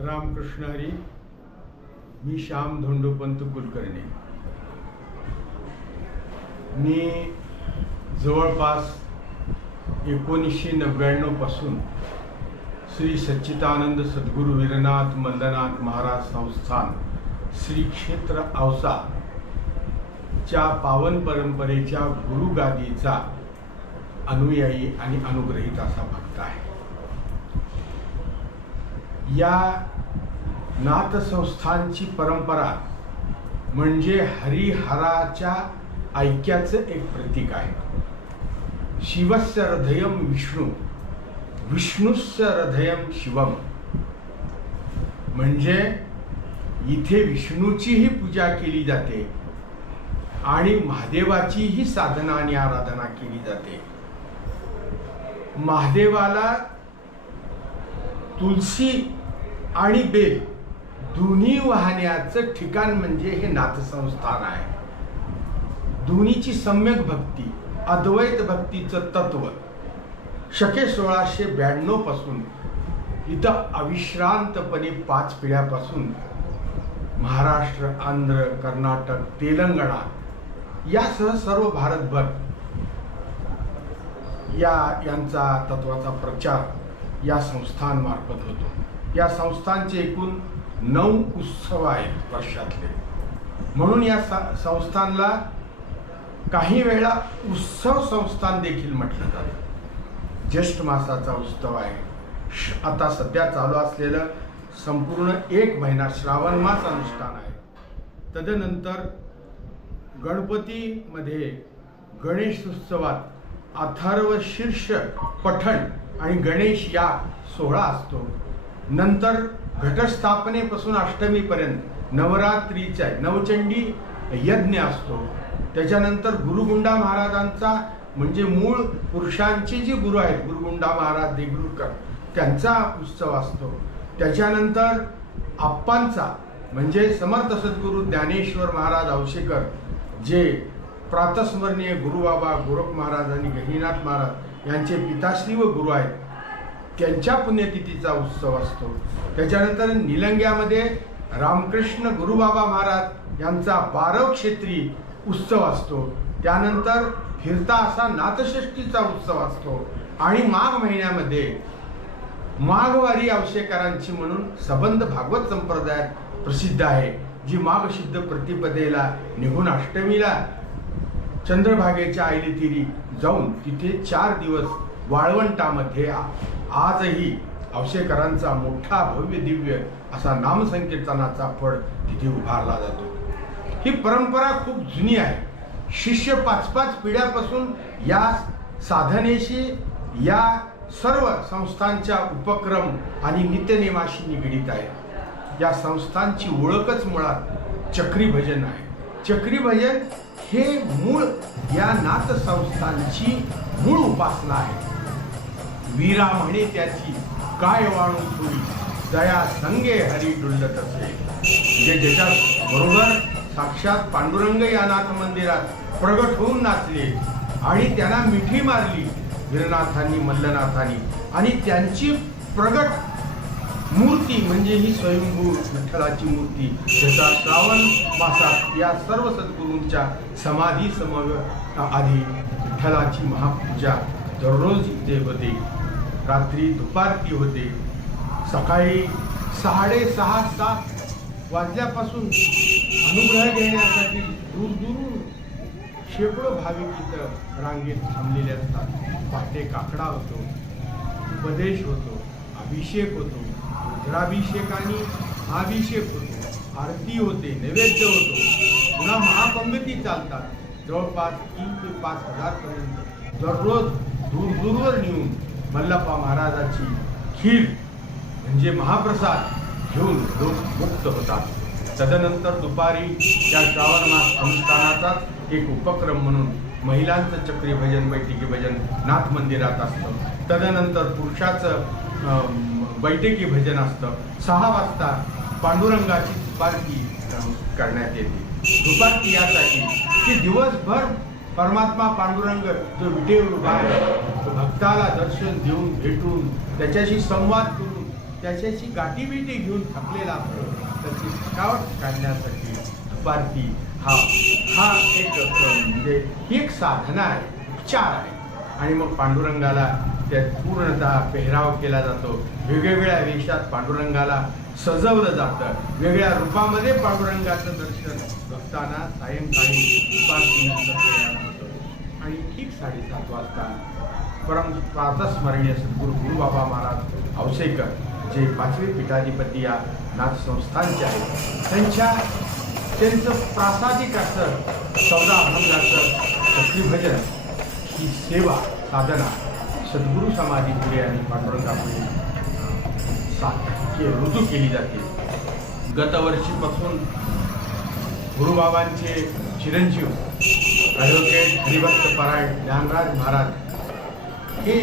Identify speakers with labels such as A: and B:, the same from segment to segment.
A: रामकृष्ण हरी मी श्याम धोंडोपंत कुलकर्णी. मी जवळपास एकोणीसशे नव्याण्णवपासून श्री सच्चिदानंद सद्गुरू वीरनाथ मल्लनाथ महाराज संस्थान श्री क्षेत्र औसा च्या पावन परंपरेच्या गुरुगादीचा अनुयायी आणि अनुग्रहित असा भक्त आहे. या नाथसंस्थांची परंपरा म्हणजे हरिहराच्या ऐक्याचं एक प्रतीक आहे. शिवस्य हृदयम विष्णू विष्णूस्य हृदयम शिवम. म्हणजे इथे विष्णूचीही पूजा केली जाते आणि महादेवाचीही साधना आणि आराधना केली जाते. महादेवाला तुलसी आणि बेल दोन्ही वाहण्याचं ठिकाण म्हणजे हे नाथसंस्थान आहे. दोन्हीची सम्यक भक्ती अद्वैत भक्तीचं तत्व शके सोळाशे ब्याण्णवपासून इथं अविश्रांतपणे पाच पिढ्यापासून महाराष्ट्र आंध्र कर्नाटक तेलंगणा यासह सर्व भारतभर या यांचा तत्वाचा प्रचार या संस्थांमार्फत होतो. या संस्थांचे एकूण नऊ उत्सव आहेत वर्षातले. म्हणून या संस्थांना काही वेळा उत्सव संस्थान देखील म्हटलं जातं. ज्येष्ठ मासाचा उत्सव आहे. श- आता सध्या चालू असलेलं संपूर्ण एक महिना श्रावण मास अनुष्ठान आहे. तदनंतर गणपतीमध्ये गणेश उत्सवात अथर्व शीर्ष पठण आणि गणेश या सोहळा असतो. नंतर घटस्थापनेपासून अष्टमीपर्यंत नवरात्रीचा नवचंडी यज्ञ असतो. त्याच्यानंतर गुरुगुंडा महाराजांचा म्हणजे मूळ पुरुषांचे जे गुरु आहेत गुरुगुंडा महाराज देगलूरकर त्यांचा उत्सव असतो. त्याच्यानंतर आप्पांचा म्हणजे समर्थ सद्गुरू ज्ञानेश्वर महाराज औशेकर जे प्रातस्मरणीय गुरुबाबा गोरख महाराज आणि गहिनाथ महाराज यांचे पिताश्री व गुरु आहेत त्यांच्या पुण्यतिथीचा उत्सव असतो. त्याच्यानंतर निलंग्यामध्ये रामकृष्ण गुरुबाबा महाराज यांचा बारव क्षेत्री उत्सव असतो. त्यानंतर फिरता असा नाथषष्टीचा उत्सव असतो. आणि माघ महिन्यामध्ये माघवारी आवशेकरांची म्हणून सबंध भागवत संप्रदायात प्रसिद्ध आहे जी माघशुद्ध प्रतिपदेला निघून अष्टमीला चंद्रभागेच्या आईलीतीरी जाऊन तिथे चार दिवस वाळवंटामध्ये आजही अवशेकरांचा मोठा भव्य दिव्य असा नामसंकीर्तनाचा फळ तिथे उभारला जातो. ही परंपरा खूप जुनी आहे. शिष्य पाच पाच पिढ्यापासून या साधनेशी या सर्व संस्थांच्या उपक्रम आणि नित्यनेमाशी निगडीत आहे या संस्थांची ओळखच मुळात चक्री भजन आहे. चक्री भजन हे मूळ या नाथ संस्थांची मूळ उपासना आहे. वीरा म्हणे त्याची काय वाणू थोडी दया संगे हरी डुलत असे. जे ज्याच्यात बरोबर साक्षात पांडुरंग या नाथ मंदिरात प्रगट होऊन नाचले आणि त्यांना मिठी मारली. वीरनाथांनी मल्लनाथांनी. आणि त्यांची प्रगट मूर्ती म्हणजे ही स्वयंभू विठ्ठलाची मूर्ती. त्याचा श्रावण मासात या सर्व सद्गुरूंच्या समाधी समव आधी विठ्ठलाची महापूजा दररोज इथे होते. रात्री दुपारती होते. सकाळी साडेसहा सात वाजल्यापासून अनुग्रह घेण्यासाठी दूर दूरून शेकडो भाविक इथं रांगेत थांबलेले असतात. पाटे काकडा होतो उपदेश होतो अभिषेक होतो रुद्राभिषेकाने अभिषेक होतो आरती होते नैवेद्य होतो. पुन्हा महापंगती चालतात. जवळपास तीन ते पाच हजार पर्यंत. दररोज दूर दूरवर नेऊन मल्लप्पा महाराजाची खीर म्हणजे महाप्रसाद घेऊन लोक मुक्त होतात. तदनंतर दुपारी त्या श्रावण मास अनुष्ठानाचाच एक उपक्रम म्हणून महिलांचं चक्री भजन बैठकी भजन नाथ मंदिरात असतं. तदनंतर पुरुषाचं बैठकी भजन असतं. सहा वाजता पांडुरंगाची धुपारती करण्यात येते. धुपारती यासाठी की दिवसभर परमात्मा पांडुरंग जो विटेवर उभा आहे. तो भक्ताला दर्शन देऊन भेटून त्याच्याशी संवाद करून त्याच्याशी गाठीबिटी घेऊन थकलेला असतो. त्याची थकावट काढण्यासाठी धुपारती हा हा एक म्हणजे ही एक साधना आहे उपचार आहे. आणि मग पांडुरंगाला त्यात पूर्णतः पेहराव केला जातो. वेगवेगळ्या वेशात पांडुरंगाला सजवलं जातं. वेगळ्या रूपामध्ये पांडुरंगाचं दर्शन भक्तांना सायंकाळी होतं. आणि ठीक साडेसात वाजता परम प्रातस्मरणीय सद्गुरू गुरु बाबा महाराज औसेकर जे पाचवे पीठाधिपती या नाथ आहेत त्यांच्या त्यांचं प्रासादिक असं चौदा अभंगाचं भक्तिभजन ही सेवा साधना सद्गुरू समाधी पुढे आणि पांडुरंगापुढे सातकी रुजू केली जाते. गतवर्षीपासून गुरुबाबांचे चिरंजीव ॲडव्होकेट हरिभक्त परायण ज्ञानराज महाराज हे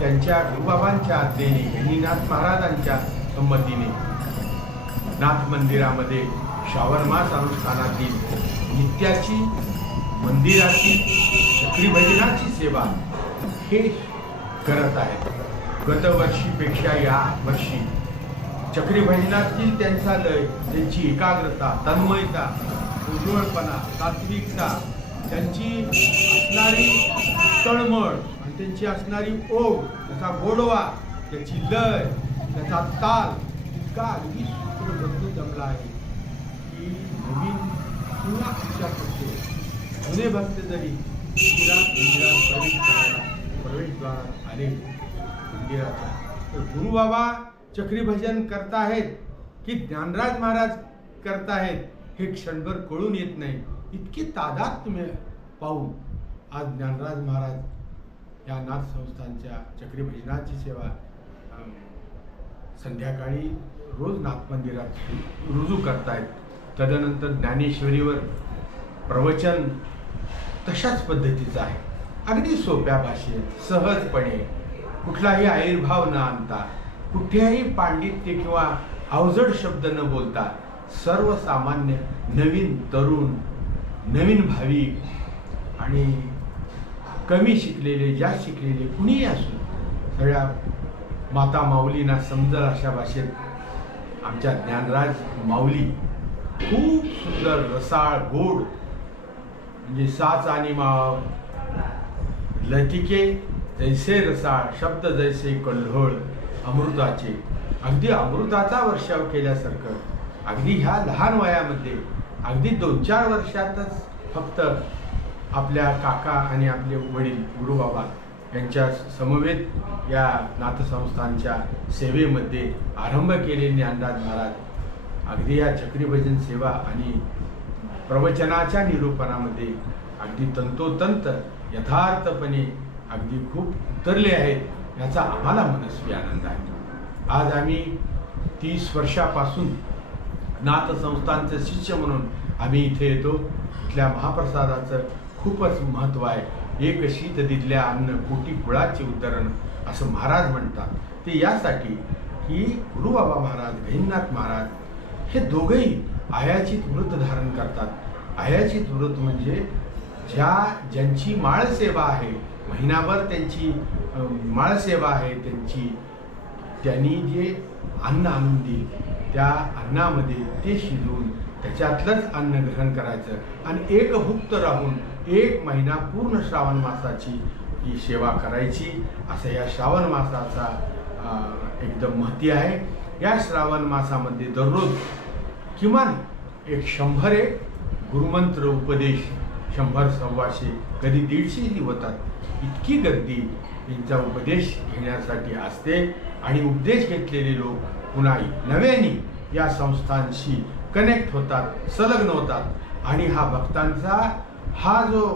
A: त्यांच्या गुरुबाबांच्या आज्ञेने नाथ महाराजांच्या संमतीने नाथ मंदिरामध्ये श्रावणमास अनुष्ठानातील नित्याची मंदिराची चक्रीभजनाची सेवा हे करत आहेत गतवर्षीपेक्षा या वर्षी चक्रीभजनातील त्यांचा लय त्यांची एकाग्रता तन्मयता उज्ज्वळपणा तात्विकता त्यांची असणारी तळमळ आणि त्यांची असणारी ओढ त्याचा गोडवा त्याची लय त्याचा ताल इतका अगदी सूत्रबद्ध जमला आहे. की नवीन किंवा अशा पक्षी जुने भक्त जरी मंदिरात मंदिरात प्रवेश करायला प्रवेशद्वारात आले मंदिराचा तर गुरुबाबा चक्रीभजन करताहेत की ज्ञानराज महाराज करताहेत हे क्षणभर कळून येत नाही. इतकी तादात तुम्ही पाहून आज ज्ञानराज महाराज या नाथ संस्थांच्या चक्रीभजनाची सेवा संध्याकाळी रोज नाथ मंदिरात रुजू करतायत तदनंतर ज्ञानेश्वरीवर प्रवचन तशाच पद्धतीचं आहे. अगदी सोप्या भाषेत सहजपणे. कुठलाही आविर्भाव न आणता कुठेही पांडित्य किंवा अवजड शब्द न बोलता सर्वसामान्य नवीन तरुण नवीन भाविक आणि कमी शिकलेले जास्त शिकलेले कुणीही असो सगळ्या माता माऊलींना समजल अशा भाषेत आमच्या ज्ञानराज माऊली खूप सुंदर रसाळ गोड म्हणजे साच आणि माव लतिके जैसे रसाळ शब्द जैसे कल्होळ अमृताचे. अगदी अमृताचा वर्षाव केल्यासारखं. अगदी ह्या लहान वयामध्ये अगदी दोन चार वर्षातच फक्त आपल्या काका आणि आपले वडील गुरुबाबा यांच्या समवेत या नाथसंस्थांच्या सेवेमध्ये आरंभ केले ज्ञानराज महाराज. अगदी या चक्रीभजन सेवा आणि प्रवचनाच्या निरूपणामध्ये अगदी तंतोतंत यथार्थपणे अगदी खूप उतरले आहेत याचा आम्हाला मनस्वी आनंद आहे. आज आम्ही तीस वर्षापासून नाथसंस्थांचे शिष्य म्हणून आम्ही इथे येतो. इथल्या महाप्रसादाचं खूपच महत्त्व आहे. एक शीत दिल्या अन्न कोटी कुळाचे उद्धरण असं महाराज म्हणतात. ते यासाठी की गुरुबाबा महाराज गहिनाथ महाराज हे दोघंही आयाचित व्रत धारण करतात. आयाचित व्रत म्हणजे ज्या ज्यांची माळसेवा आहे महिनाभर त्यांची माळसेवा आहे त्यांची त्यांनी जे अन्न आणून देईल त्या अन्नामध्ये ते शिजवून त्याच्यातलंच अन्न ग्रहण करायचं. आणि एकभुक्त राहून एक महिना पूर्ण श्रावण मासाची ही सेवा करायची. असं या श्रावण मासाचा एकदम महती आहे. या श्रावण मासामध्ये दररोज किमान एक शंभर एक गुरुमंत्र उपदेश शंभर सव्वाशे कधी दीडशेही होतात. इतकी गर्दी यांचा उपदेश घेण्यासाठी असते आणि उपदेश घेतलेले लोक पुन्हा नव्याने या संस्थांशी कनेक्ट होतात संलग्न होतात. आणि हा भक्तांचा हा जो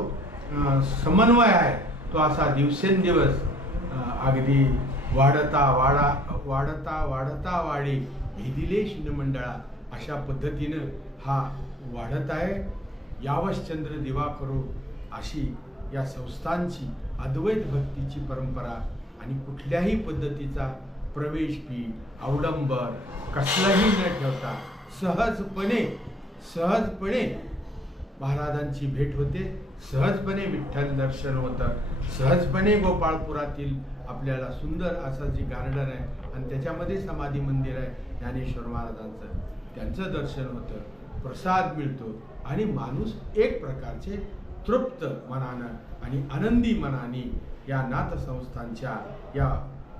A: समन्वय आहे तो असा दिवसेंदिवस अगदी वाढता वाढा वाढता वाढता वाढे भेदिले शिनमंडळा अशा पद्धतीनं हा वाढत आहे. यावश्चंद्र दिवा करो अशी या संस्थांची अद्वैत भक्तीची परंपरा आणि कुठल्याही पद्धतीचा प्रवेश फी अवलंबर कसलाही न ठेवता सहजपणे सहजपणे महाराजांची भेट होते. सहजपणे विठ्ठल दर्शन होतं. सहजपणे गोपाळपुरातील आपल्याला सुंदर असा जे गार्डन आहे आणि त्याच्यामध्ये समाधी मंदिर आहे ज्ञानेश्वर महाराजांचं. त्यांचं दर्शन होतं प्रसाद मिळतो आणि माणूस एक प्रकारचे तृप्त मनानं आणि आनंदी मनाने या नाथसंस्थांच्या या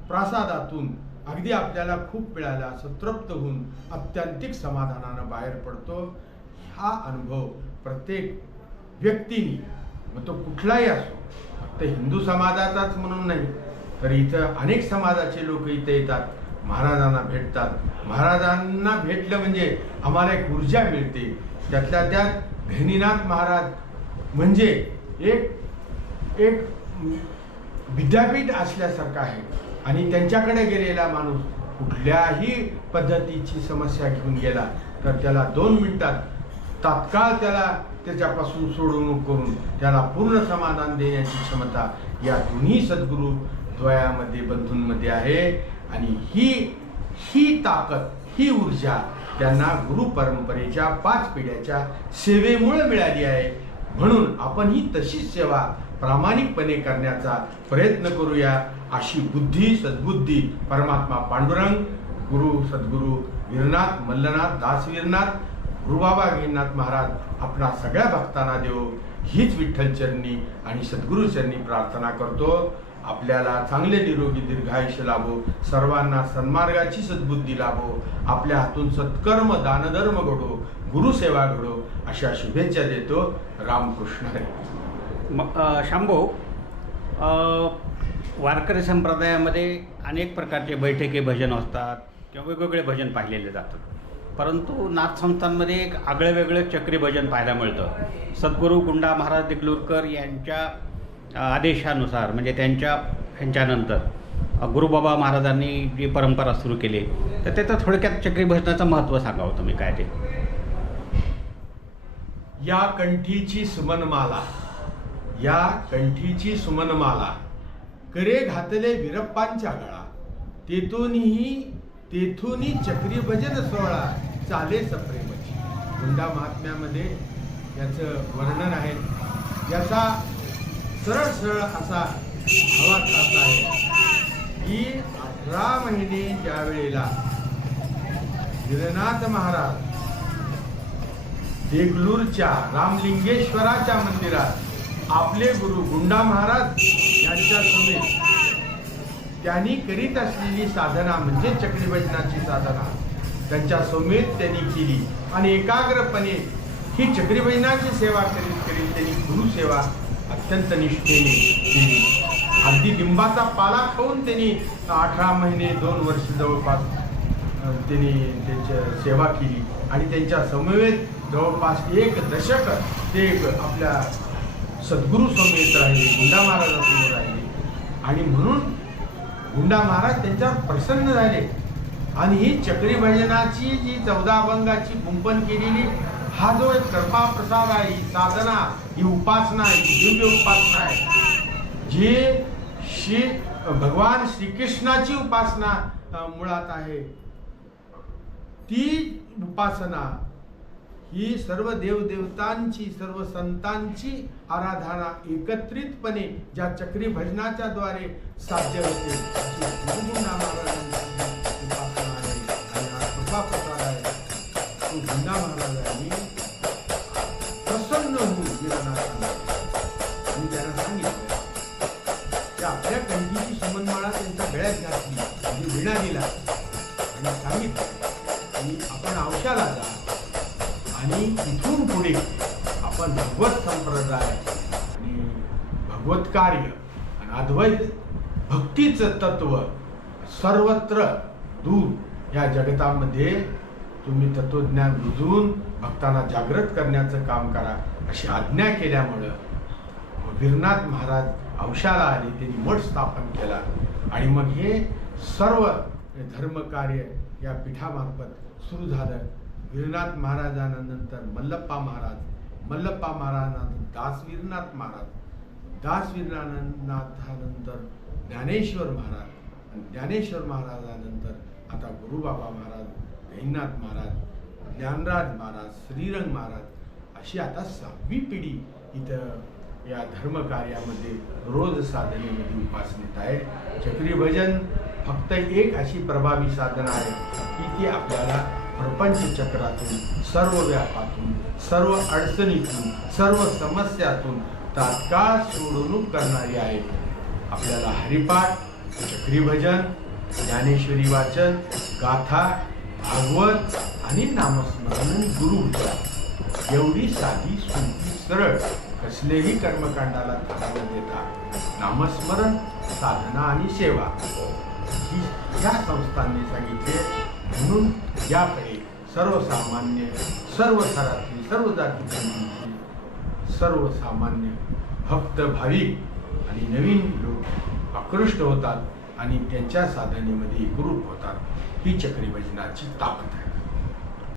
A: प्रासादातून अगदी आपल्याला खूप मिळाला असं तृप्त होऊन अत्यंतिक समाधानानं बाहेर पडतो. हा अनुभव प्रत्येक व्यक्तीने मग तो कुठलाही असो फक्त हिंदू समाजाचाच म्हणून नाही तर इथं अनेक समाजाचे लोक इथं येतात महाराजांना भेटतात. महाराजांना भेटलं म्हणजे आम्हाला एक ऊर्जा मिळते. त्यातल्या त्यात घनीनाथ महाराज म्हणजे एक एक विद्यापीठ असल्यासारखं आहे. आणि त्यांच्याकडे गेलेला माणूस कुठल्याही पद्धतीची समस्या घेऊन गेला तर त्याला दोन मिनिटात तात्काळ त्याला त्याच्यापासून सोडवणूक करून त्याला पूर्ण समाधान देण्याची क्षमता या दोन्ही सद्गुरू द्वयामध्ये बंधूंमध्ये आहे. आणि ही ही ताकद ही ऊर्जा त्यांना गुरु परंपरेच्या पाच पिढ्याच्या सेवेमुळे मिळाली आहे. म्हणून आपण ही तशीच सेवा प्रामाणिकपणे करण्याचा प्रयत्न करूया अशी बुद्धी सद्बुद्धी परमात्मा पांडुरंग गुरु सद्गुरू वीरनाथ मल्लनाथ दास वीरनाथ गुरुबाबा गिरनाथ महाराज आपणा सगळ्या भक्तांना देव हीच विठ्ठलचरणी आणि सद्गुरूचरणी प्रार्थना करतो. आपल्याला चांगले निरोगी दीर्घायुष्य लाभो सर्वांना सन्मार्गाची सद्बुद्धी लाभो आपल्या हातून सत्कर्म दानधर्म घडो गुरुसेवा घडो अशा शुभेच्छा देतो रामकृष्ण हरी.
B: शांभो वारकरी संप्रदायामध्ये अनेक प्रकारचे बैठके भजन असतात किंवा वेगवेगळे भजन पाहिलेले जातात. परंतु नाथ संस्थांमध्ये एक आगळं वेगळं चक्री भजन पाहायला मिळतं. सद्गुरू गुंडा महाराज देगलूरकर यांच्या आदेशानुसार म्हणजे त्यांच्या ह्यांच्यानंतर गुरुबाबा महाराजांनी जी परंपरा सुरू केली तर त्याचं थोडक्यात चक्रीभजनाचं महत्त्व सांगावं तुम्ही काय ते?
A: या कंठीची सुमनमाला या कंठीची सुमनमाला करे घातले विरप्पांच्या गळा तेथूनही तेथूनही चक्री भजन सोहळा चाले सप्रेमची. हुंडा महात्म्यामध्ये याचं वर्णन आहे. याचा सरळ सरळ असा हवा खात आहे. की अठरा महिने ज्या वेळेला गिरनाथ महाराज देगलूरच्या रामलिंगेश्वराच्या मंदिरात आपले गुरु गुंडा महाराज यांच्या समेत त्यांनी करीत असलेली साधना म्हणजे चक्रीभजनाची साधना. त्यांच्या समेत त्यांनी केली आणि एकाग्रपणे ही चक्रीभजनाची सेवा करीत करीत त्यांनी गुरुसेवा अत्यंत निष्ठेने केली अगदी लिंबाचा पाला खाऊन त्यांनी अठरा महिने दोन वर्ष जवळपास त्यांनी त्यांच्या सेवा केली. आणि त्यांच्या समवेत जवळपास एक दशक ते एक आपल्या सद्गुरू समवेत राहिले गुंडा महाराजासमोर राहिले. आणि म्हणून गुंडा महाराज त्यांच्यावर प्रसन्न झाले. आणि ही चक्री भजनाची जी चौदा अभंगाची कुंपण केलेली हा जो एक कृपा प्रसाद आहे ही साधना ही उपासना आहे ही दिव्य उपासना आहे जे श्री भगवान श्रीकृष्णाची उपासना मुळात आहे. ती उपासना ही सर्व देवदेवतांची सर्व संतांची आराधना एकत्रितपणे ज्या चक्री भजनाच्या द्वारे साध्य होते. तो महाराजांनी प्रसन्न होऊन गिरनाथांना त्यांना सांगितलं की आपल्या कंठीची सुमनमाळा त्यांच्या गळ्यात घातली म्हणजे विणा दिला आणि सांगितलं की आपण औषधाला जा आणि इथून पुढे आपण भगवत संप्रदाय आणि भगवत कार्य आणि अद्वैत भक्तीचं तत्व सर्वत्र दूर या जगतामध्ये तुम्ही तत्वज्ञान रुजवून भक्तांना जागृत करण्याचं काम करा अशी आज्ञा केल्यामुळं वीरनाथ महाराज अंशाला आले त्यांनी मठ स्थापन केला. आणि मग हे सर्व धर्मकार्य या पीठामार्फत सुरू झालं. वीरनाथ महाराजांनंतर मल्लप्पा महाराज मल्लप्पा महाराजांनंतर दास वीरनाथ महाराज दास वीरनाथानंतर ज्ञानेश्वर महाराज आणि ज्ञानेश्वर महाराजानंतर आता गुरुबाबा महाराज गहिनाथ महाराज ज्ञानराज महाराज श्रीरंग महाराज अशी आता सहावी पिढी इथं या धर्मकार्यामध्ये रोज साधनेमध्ये उपासनेत आहे. चक्री भजन फक्त एक अशी प्रभावी साधना आहे की ती आपल्याला प्रपंच चक्रातून सर्व व्यापातून सर्व अडचणीतून सर्व समस्यातून तात्काळ सोडवणूक करणारी आहे. आपल्याला हरिपाठ चक्री भजन ज्ञानेश्वरी वाचन गाथा भागवत आणि नामस्मरण गुरु एवढी साधी सोपी सरळ कसलेही कर्मकांडाला थांबा देता. नामस्मरण साधना आणि सेवा. ही या संस्थांनी सांगितले. म्हणून याकडे सर्वसामान्य सर्व थरातली सर्व जाती सर्वसामान्य भक्त भाविक आणि नवीन लोक आकृष्ट होतात आणि त्यांच्या साधनेमध्ये एकरूप होतात. ही चक्रीभजनाची ताकद आहे.